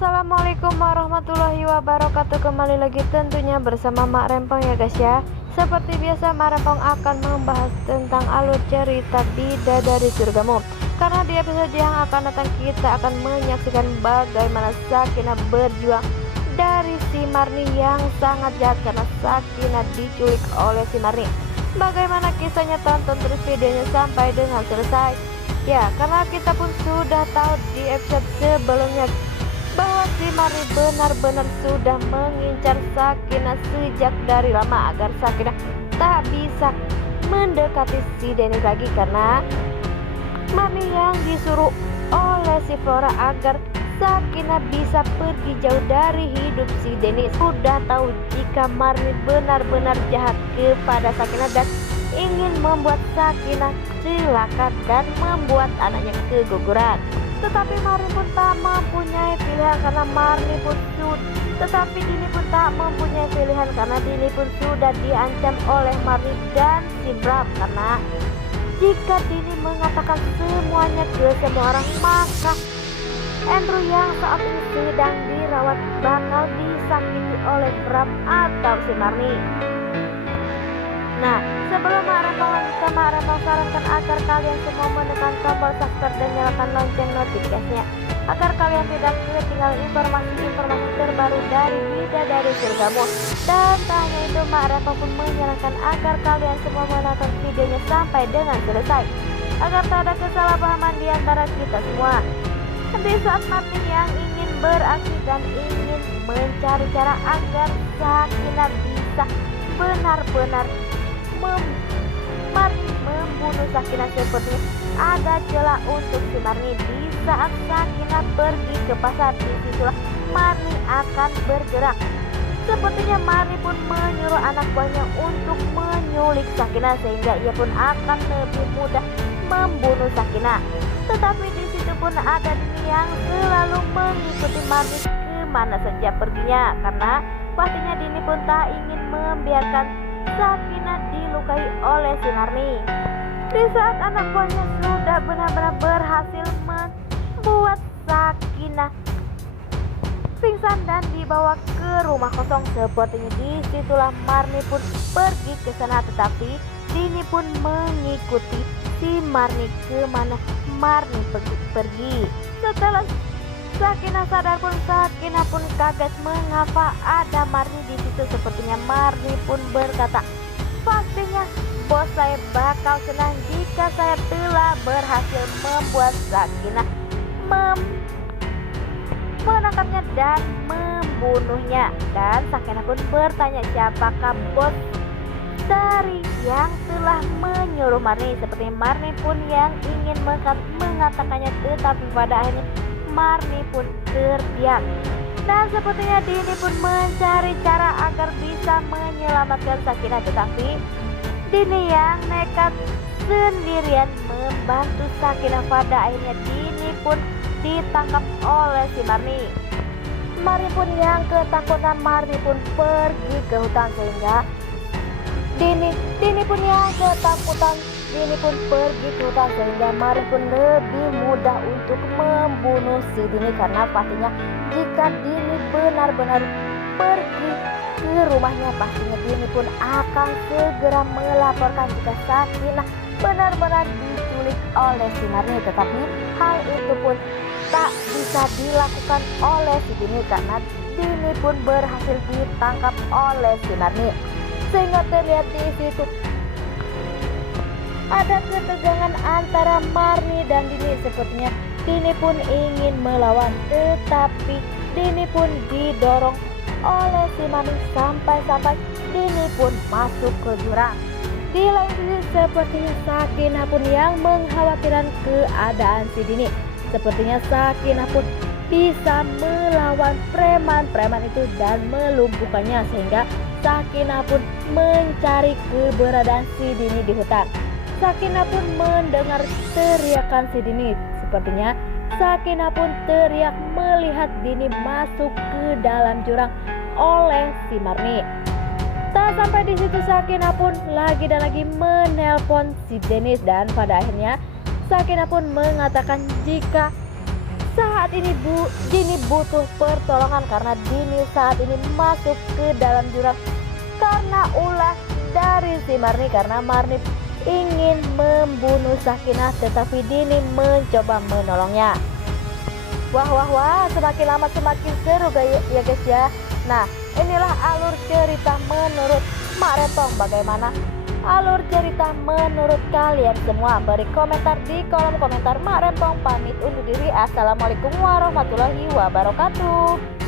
Assalamualaikum warahmatullahi wabarakatuh. Kembali lagi tentunya bersama Mak Rempong ya guys ya. Seperti biasa Mak Rempong akan membahas tentang alur cerita Bidadari Surgamu. Karena di episode yang akan datang kita akan menyaksikan bagaimana Sakinah berjuang dari si Marni yang sangat jahat karena Sakinah diculik oleh si Marni. Bagaimana kisahnya, tonton terus videonya sampai dengan selesai. Ya, karena kita pun sudah tahu di episode sebelumnya bahwa si Marni benar-benar sudah mengincar Sakinah sejak dari lama agar Sakinah tak bisa mendekati si Dennis lagi, karena Marni yang disuruh oleh si Flora agar Sakinah bisa pergi jauh dari hidup si Dennis. Sudah tahu jika Marni benar-benar jahat kepada Sakinah dan ingin membuat Sakinah celaka dan membuat anaknya keguguran. Tetapi Marni pun tak mempunyai pilihan karena Marni pun Dini pun tak mempunyai pilihan karena Dini pun sudah diancam oleh Marni dan si Bram, karena jika Dini mengatakan semuanya ke semua orang, maka Andrew yang saat ini sedang dirawat bakal disakiti oleh Bram atau si Marni. Nah, sebelum Mak Rempong lanjutkan, Mak Rempong sarankan agar kalian semua menekan tombol subscribe dan nyalakan lonceng notifikasinya agar kalian tidak ketinggalan informasi-informasi terbaru dari Bidadari Surgamu. Dan tak hanya itu, Mak Rempong pun menyarankan agar kalian semua menonton videonya sampai dengan selesai agar tak ada kesalahpahaman di antara kita semua. Di saat Marni yang ingin beraksi dan ingin mencari cara agar Sakinah bisa benar-benar Marni membunuh Sakinah, seperti ada celah untuk si Marni. Di saat Sakinah pergi ke pasar, disitulah Marni akan bergerak. Sepertinya Marni pun menyuruh anak buahnya untuk menyulik Sakinah sehingga ia pun akan lebih mudah membunuh Sakinah. Tetapi di situ pun ada Dini yang selalu mengikuti Marni kemana saja perginya, karena pastinya Dini pun tak ingin membiarkan Sakinah dilukai oleh si Marni. Di saat anak buahnya sudah benar-benar berhasil membuat Sakinah pingsan dan dibawa ke rumah kosong, sepertinya disitulah Marni pun pergi ke sana. Tetapi Dini pun mengikuti si Marni kemana Marni pergi. Setelah Sakinah sadar pun Sakinah pun kaget mengapa ada Marni di situ. Sepertinya Marni pun berkata, pastinya bos saya bakal senang jika saya telah berhasil membuat Sakinah menangkapnya dan membunuhnya. Dan Sakinah pun bertanya siapakah bos dari yang telah menyuruh Marni. Seperti Marni pun yang ingin mengatakannya, tetapi pada akhirnya Marni pun terdiam. Dan sepertinya Dini pun mencari cara agar bisa menyelamatkan Sakinah, tetapi Dini yang nekat sendirian membantu Sakinah. Pada akhirnya Dini pun ditangkap oleh si Marni. Marni pun yang ketakutan, Marni pun pergi ke hutan sehingga Dini pun yang ketakutan, Dini pun pergi ke hutan sehingga Marni pun lebih mudah untuk membunuh si Dini, karena pastinya jika Dini benar-benar pergi ke rumahnya, pastinya Dini pun akan segera melaporkan jika Sakinah benar-benar diculik oleh si Marni. Tetapi hal itu pun tak bisa dilakukan oleh si Dini karena Dini pun berhasil ditangkap oleh si Marni. Sehingga terlihat di situ ada ketegangan antara Marni dan Dini. Sepertinya Dini pun ingin melawan, tetapi Dini pun didorong oleh si Marni sampai Dini pun masuk ke jurang. Di lain sisi sepertinya Sakinah pun yang mengkhawatirkan keadaan si Dini. Sepertinya Sakinah pun bisa melawan preman-preman itu dan melumpuhkannya, sehingga Sakinah pun mencari keberadaan si Dini di hutan. Sakinah pun mendengar teriakan si Dini. Sepertinya Sakinah pun teriak melihat Dini masuk ke dalam jurang oleh si Marni. Tak sampai di situ Sakinah pun lagi dan lagi menelpon si Dennis, dan pada akhirnya Sakinah pun mengatakan jika Saat ini Dini butuh pertolongan karena Dini saat ini masuk ke dalam jurang karena ulah dari si Marni, karena Marni ingin membunuh Sakinah tetapi Dini mencoba menolongnya. Wah, semakin lama semakin seru ya guys ya. Nah, inilah alur cerita menurut Mak Rempong. Bagaimana alur cerita menurut kalian semua? Beri komentar di kolom komentar. Mak Rempong pamit undur diri. Assalamualaikum warahmatullahi wabarakatuh.